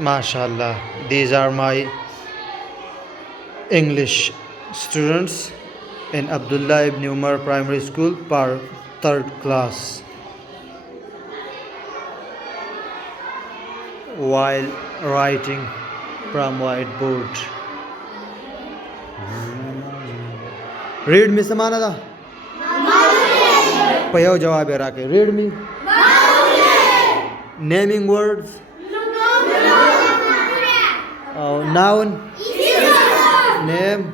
MashaAllah. These are my English students in Abdullah ibn Umar Primary School, third class. While writing from whiteboard. Read me Samanada. Payo jawab rake. Read me. Naming words. Noun. Name.